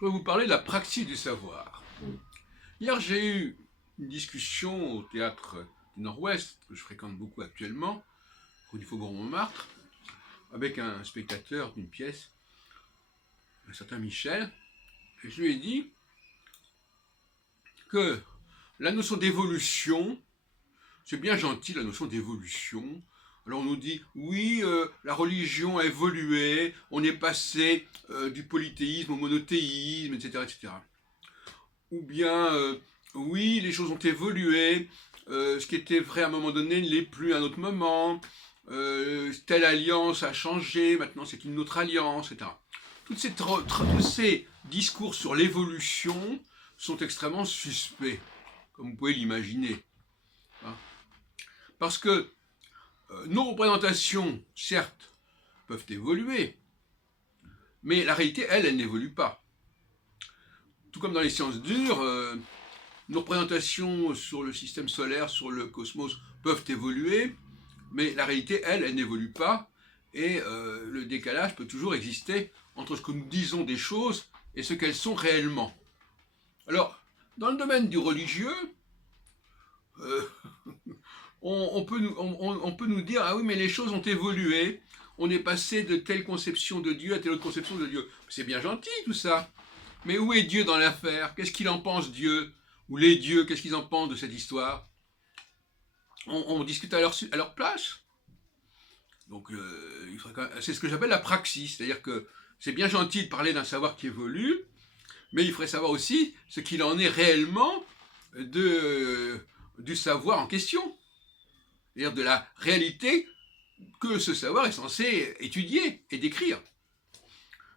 Je vais vous parler de la praxis du savoir. Hier, j'ai eu une discussion au théâtre du Nord-Ouest, que je fréquente beaucoup actuellement, rue du Faubourg-Montmartre, avec un spectateur d'une pièce, un certain Michel, et je lui ai dit que la notion d'évolution, c'est bien gentil la notion d'évolution. Alors on nous dit, oui, la religion a évolué, on est passé du polythéisme au monothéisme, etc. etc. Ou bien, oui, les choses ont évolué, ce qui était vrai à un moment donné ne l'est plus à un autre moment, telle alliance a changé, maintenant c'est une autre alliance, etc. Tous ces discours sur l'évolution sont extrêmement suspects, comme vous pouvez l'imaginer. Hein. Parce que nos représentations, certes, peuvent évoluer, mais la réalité, elle n'évolue pas. Tout comme dans les sciences dures, nos représentations sur le système solaire, sur le cosmos, peuvent évoluer, mais la réalité, elle n'évolue pas, et le décalage peut toujours exister entre ce que nous disons des choses et ce qu'elles sont réellement. Alors, dans le domaine du religieux, euh, on peut nous dire, ah oui, mais les choses ont évolué, on est passé de telle conception de Dieu à telle autre conception de Dieu. C'est bien gentil tout ça, mais où est Dieu dans l'affaire? Qu'est-ce qu'il en pense, Dieu? Ou les dieux, qu'est-ce qu'ils en pensent de cette histoire? On discute à leur place. Donc, c'est ce que j'appelle la praxis, c'est-à-dire que c'est bien gentil de parler d'un savoir qui évolue, mais il faudrait savoir aussi ce qu'il en est réellement du savoir en question, c'est-à-dire de la réalité que ce savoir est censé étudier et décrire.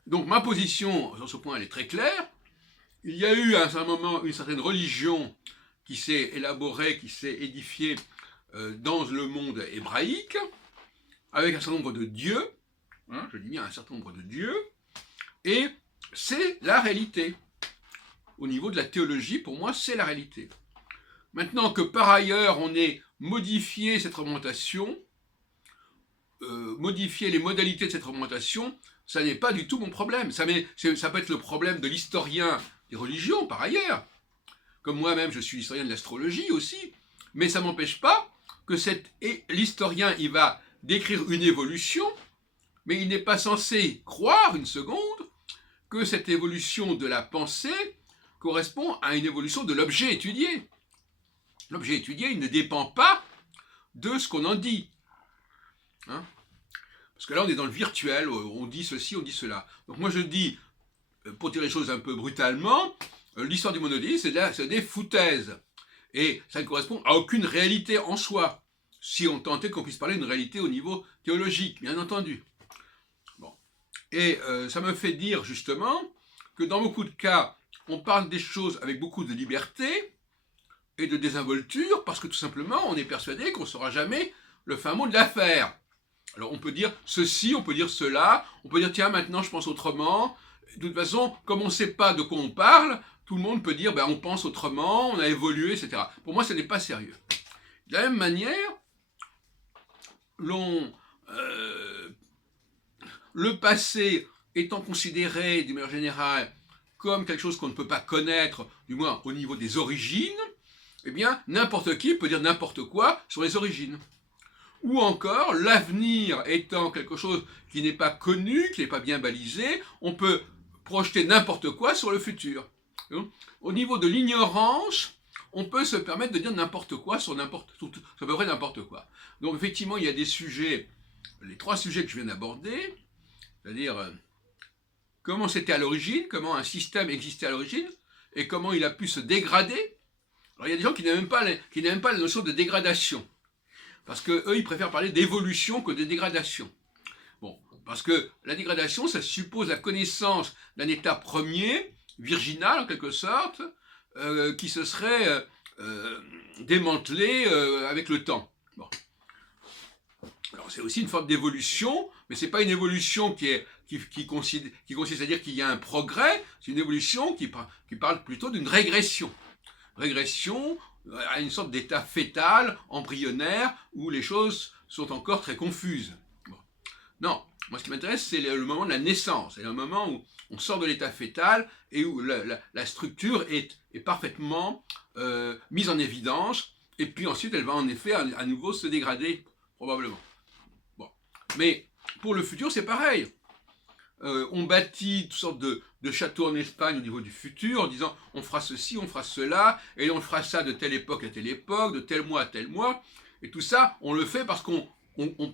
Donc ma position sur ce point, elle est très claire. Il y a eu à un certain moment une certaine religion qui s'est élaborée, qui s'est édifiée dans le monde hébraïque, avec un certain nombre de dieux, hein, je dis bien un certain nombre de dieux, et c'est la réalité. Au niveau de la théologie, pour moi, c'est la réalité. Maintenant que par ailleurs, on ait modifié cette représentation, modifié les modalités de cette représentation, ça n'est pas du tout mon problème. Ça peut être le problème de l'historien des religions, par ailleurs. Comme moi-même, je suis historien de l'astrologie aussi, mais ça ne m'empêche pas que l'historien, il va décrire une évolution, mais il n'est pas censé croire une seconde que cette évolution de la pensée correspond à une évolution de l'objet étudié. L'objet étudié, il ne dépend pas de ce qu'on en dit. Hein? Parce que là, on est dans le virtuel, on dit ceci, on dit cela. Donc moi, je dis, pour dire les choses un peu brutalement, l'histoire du monothéisme, c'est des foutaises. Et ça ne correspond à aucune réalité en soi, si on tentait qu'on puisse parler d'une réalité au niveau théologique, bien entendu. Bon. Et ça me fait dire, justement, que dans beaucoup de cas, on parle des choses avec beaucoup de liberté et de désinvolture, parce que tout simplement, on est persuadé qu'on ne saura jamais le fin mot de l'affaire. Alors on peut dire ceci, on peut dire cela, on peut dire tiens maintenant je pense autrement. De toute façon, comme on ne sait pas de quoi on parle, tout le monde peut dire ben, on pense autrement, on a évolué, etc. Pour moi, ce n'est pas sérieux. De la même manière, le passé étant considéré d'une manière générale comme quelque chose qu'on ne peut pas connaître, du moins au niveau des origines, eh bien n'importe qui peut dire n'importe quoi sur les origines. Ou encore, l'avenir étant quelque chose qui n'est pas connu, qui n'est pas bien balisé, on peut projeter n'importe quoi sur le futur. Au niveau de l'ignorance, on peut se permettre de dire n'importe quoi sur à peu près n'importe quoi. Donc effectivement, il y a des sujets, les trois sujets que je viens d'aborder, c'est-à-dire comment c'était à l'origine, comment un système existait à l'origine, et comment il a pu se dégrader. Alors il y a des gens qui n'aiment même pas la notion de dégradation. Parce qu'eux, ils préfèrent parler d'évolution que de dégradation. Bon, parce que la dégradation, ça suppose la connaissance d'un état premier, virginal en quelque sorte, qui se serait démantelé avec le temps. Bon. Alors c'est aussi une forme d'évolution, mais ce n'est pas une évolution qui consiste à dire qu'il y a un progrès, c'est une évolution qui parle plutôt d'une régression. Régression à une sorte d'état fœtal, embryonnaire, où les choses sont encore très confuses. Bon. Non, Moi, ce qui m'intéresse, c'est le moment de la naissance. C'est le moment où on sort de l'état fœtal et où la structure est parfaitement mise en évidence. Et puis ensuite, elle va en effet à nouveau se dégrader, probablement. Bon. Mais pour le futur, c'est pareil. On bâtit toutes sortes de châteaux en Espagne au niveau du futur, en disant on fera ceci, on fera cela, et on fera ça de telle époque à telle époque, de tel mois à tel mois. Et tout ça, on le fait parce qu'on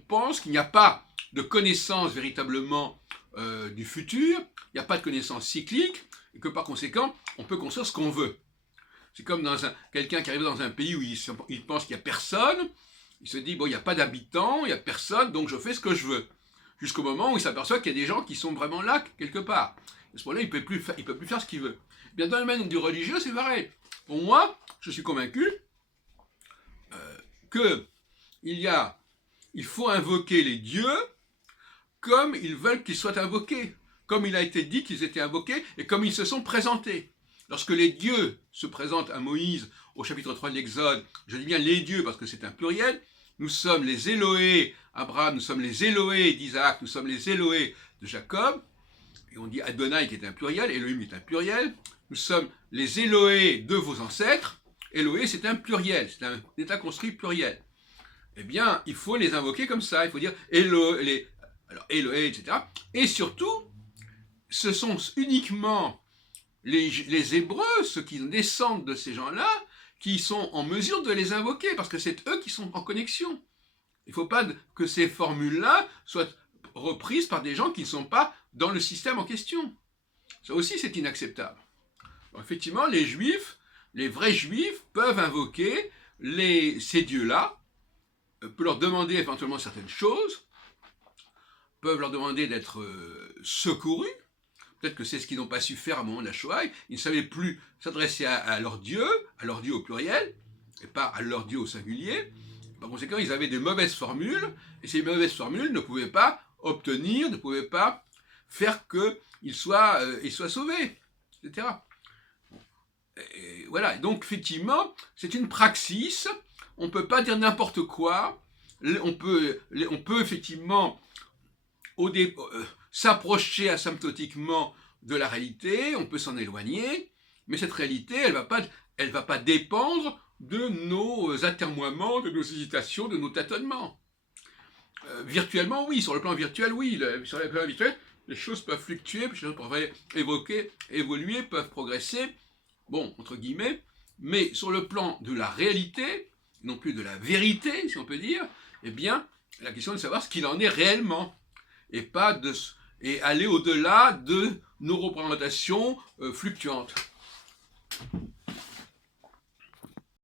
pense qu'il n'y a pas de connaissance véritablement du futur, il n'y a pas de connaissance cyclique, et que par conséquent, on peut construire ce qu'on veut. C'est comme quelqu'un qui arrive dans un pays où il pense qu'il n'y a personne, il se dit, bon, il n'y a pas d'habitants, il n'y a personne, donc je fais ce que je veux. Jusqu'au moment où il s'aperçoit qu'il y a des gens qui sont vraiment là, quelque part. À ce moment-là, il ne peut plus faire ce qu'il veut. Bien, dans le domaine du religieux, c'est pareil. Pour moi, je suis convaincu qu'il faut invoquer les dieux comme ils veulent qu'ils soient invoqués, comme il a été dit qu'ils étaient invoqués et comme ils se sont présentés. Lorsque les dieux se présentent à Moïse au chapitre 3 de l'Exode, je dis bien les dieux parce que c'est un pluriel, nous sommes les Élohés, Abraham, nous sommes les Élohés d'Isaac, nous sommes les Élohés de Jacob, et on dit Adonai qui est un pluriel, Elohim est un pluriel, nous sommes les Élohés de vos ancêtres, Élohé c'est un pluriel, c'est un état construit pluriel. Eh bien, il faut les invoquer comme ça, il faut dire Élohé, etc. Et surtout, ce sont uniquement les Hébreux, ceux qui descendent de ces gens-là, qui sont en mesure de les invoquer, parce que c'est eux qui sont en connexion. Il ne faut pas que ces formules-là soient reprises par des gens qui ne sont pas dans le système en question. Ça aussi, c'est inacceptable. Donc, effectivement, les Juifs, les vrais Juifs, peuvent invoquer ces dieux-là, peuvent leur demander éventuellement certaines choses, peuvent leur demander d'être secourus. Peut-être que c'est ce qu'ils n'ont pas su faire à un moment de la Shoah. Ils ne savaient plus s'adresser à leur Dieu au pluriel, et pas à leur Dieu au singulier. Par conséquent, ils avaient des mauvaises formules, et ces mauvaises formules ne pouvaient pas obtenir, ne pouvaient pas faire qu'ils soient sauvés, etc. Et voilà, donc effectivement, c'est une praxis, on ne peut pas dire n'importe quoi, on peut effectivement s'approcher asymptotiquement de la réalité, on peut s'en éloigner, mais cette réalité, elle va pas dépendre de nos atermoiements, de nos hésitations, de nos tâtonnements. Virtuellement, oui, sur le plan virtuel, oui, sur le plan virtuel, les choses peuvent fluctuer, les choses peuvent évoluer, peuvent progresser, bon, entre guillemets, mais sur le plan de la réalité, non plus de la vérité, si on peut dire, eh bien, la question est de savoir ce qu'il en est réellement, et aller au-delà de nos représentations fluctuantes.